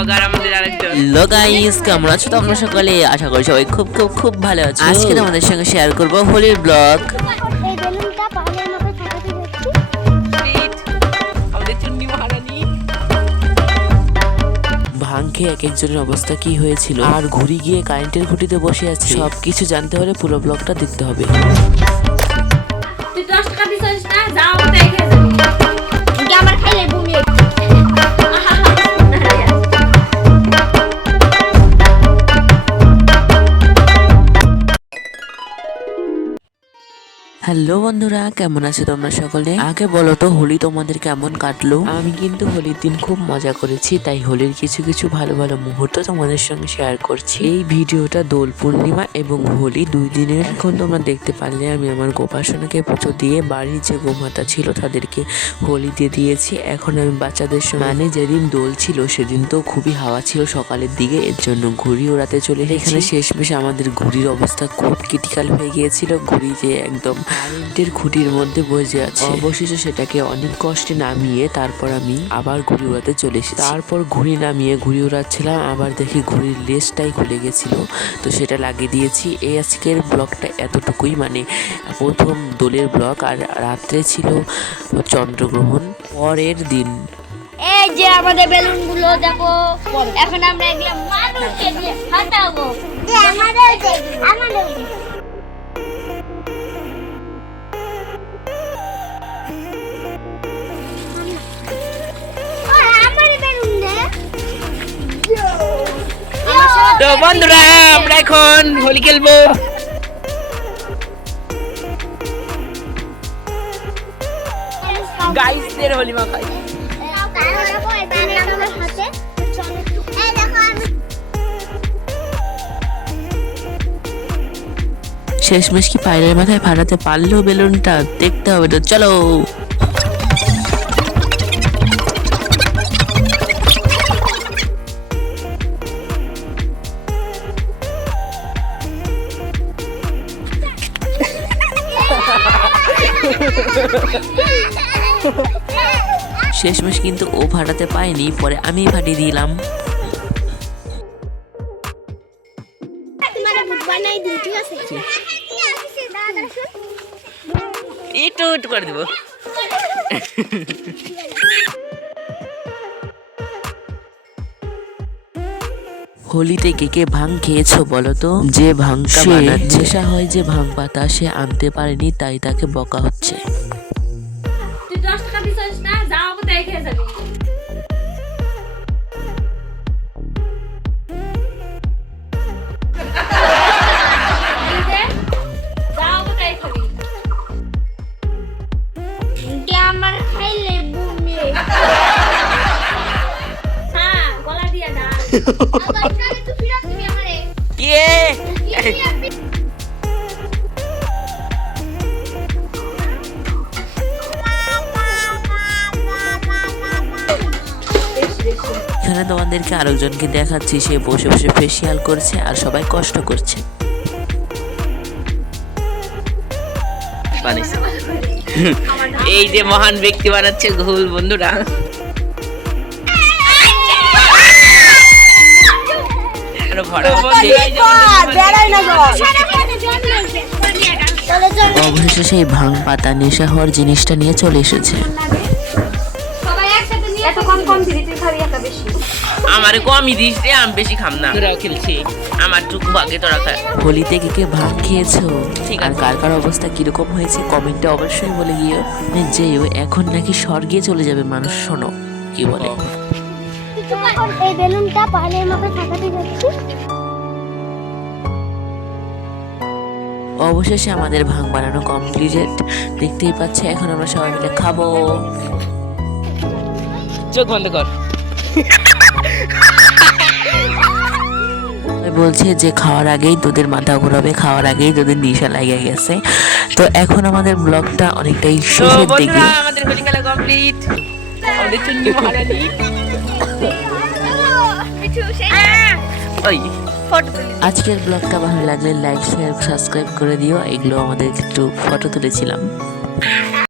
Blogger আমাদের আরেকজন। Hello guys, কেমন আছো তোমরা সকলে? আশা করি সবাই খুব খুব খুব ভালো আছো। আজকে তোমাদের সঙ্গে শেয়ার করব হোলির ব্লগ। এই বেলুনটা পাহাড়ের মতো ফাটাতে যাচ্ছি। আমাদের চুন্নি মহারানী ভাং খেয়ে এক একজনের অবস্থা কি হয়েছিল আর ঘুরি গিয়ে কারেন্টের খুঁটিতে বসে আছে, সবকিছু জানতে হলে পুরো ব্লগটা দেখতে হবে। তুই 10 টাকা দিছিস না, যাও তাই খেয়ে যাবি। কি আমার খাইলে বমি হচ্ছে। হ্যালো বন্ধুরা, কেমন আছো তোমরা সকলে? আগে বলো তো হোলি তোমাদের কেমন কাটলো? আমি কিন্তু হোলির দিন খুব মজা করেছি, তাই হোলির কিছু কিছু ভালো ভালো মুহূর্ত তোমাদের সঙ্গে শেয়ার করছি। এই ভিডিওটা দোল পূর্ণিমা এবং হোলি 2 দিনের। এখন তোমরা দেখতে পারলে আমি আমার গোপাসনাকে পুজো দিয়ে বাড়ির যে গোমাতা ছিল তাদেরকে হোলি দিয়ে দিয়েছি। এখন আমি বাচ্চাদের সঙ্গে, মানে যেদিন দোল ছিল সেদিন তো খুবই হাওয়া ছিল সকালের দিকে, এর জন্য ঘুড়ি ওড়াতে চলে এখানে শেষমেশ আমাদের ঘুড়ির অবস্থা খুব ক্রিটিক্যাল হয়ে গিয়েছিল। ঘুড়ি যে একদম কারেন্টের খুঁটির মধ্যে বসে আছে। অবশেষে সেটাকে অনেক কষ্টে নামিয়ে তারপর আমি আবার ঘুড়ি উড়াতে চলে এসেছি। তারপর ঘুড়ি নামিয়ে ঘুড়ি উড়াচ্ছিলাম, আবার দেখি ঘুড়ির লেজটাই খুলে গেছিল, তো সেটা লাগিয়ে দিয়েছি। এই আজকের ব্লগটা এতটুকুই, মানে প্রথম দোলের ব্লগ। আর রাত্রে ছিল চন্দ্রগ্রহণ, পরের দিন। এই যে আমাদের বেলুনগুলো দেখো, এখন আমরা এগুলো মানুষকে দিয়ে ফাটাবো। আমাদের তো বন্ধুরা আমরা এখন হোলি খেলবো। গাইসদের হোলি মাখাই। শেষমেশ কি পায়রের মাথায় ফাটাতে পারলো বেলুনটা? দেখতে হবে তো, চলো। শেষমেশ কিন্তু ও ফাটাতে পায়নি, পরে আমি ফাটিয়ে দিলাম। একটু একটু করে দিব। হোলিতে কে কে ভাং খেয়েছো বলো তো? যে ভাংটা বানাচ্ছে, নেশা হয় যে ভাং পাতা, সে আনতে পারেনি, তাই তাকে বকা হচ্ছে। তুই 10 টাকা দিছিস না, যাও তাই খেয়ে যাবি। যাও তাই খাবি। কি আমার খাইলে বমি। হ্যাঁ, গলা দিয়া দাও। আবার কালে তুই ফিরাত দিবি আমারে। কে এখানে তোমাদেরকে আরেকজনকে দেখাচ্ছি, সে বসে বসে ফেসিয়াল করছে আর সবাই কষ্ট করছে। এই যে মহান ব্যক্তি বানাচ্ছে ঘুল বন্ধুরা। অবশেষে সেই ভাং পাতা নেশা হওয়ার জিনিসটা নিয়ে চলে এসেছে। আমার কমই দিস রে, আমি বেশি খাম না। তোরাও খেলছি, আমার টুকু ভাগে তোরা খা। হোলিতে কে কে ভাং খেয়েছো আর কার কার অবস্থা কিরকম হয়েছে কমেন্টে অবশ্যই বলে গিয়েও। যেও এখন নাকি স্বর্গে চলে যাবে মানুষ, শোনো কি বলে। এই বেলুনটা পাহাড়ের মতো ফাটাতে যাচ্ছি। অবশেষে আমাদের ভাং বানানো কমপ্লিটেড, দেখতেই পাচ্ছে। এখন আমরা সবাই মিলে খাবো। চোখ বন্ধ কর। বলছে যে খাওয়ার আগেই তোদের মাথা ঘোরাবে, খাওয়ার আগেই তোদের নেশা লাগে গেছে। তো এখন আমাদের ব্লগটা অনেকটাই শেষের দিকে। আমাদের হোলি খেলা কমপ্লিট। আমাদের চুন্নি মহারানী আজকের ব্লগটা ভালো লাগলে লাইক শেয়ার সাবস্ক্রাইব করে দিও। এগুলো আমাদের একটু ফটো তুলেছিলাম।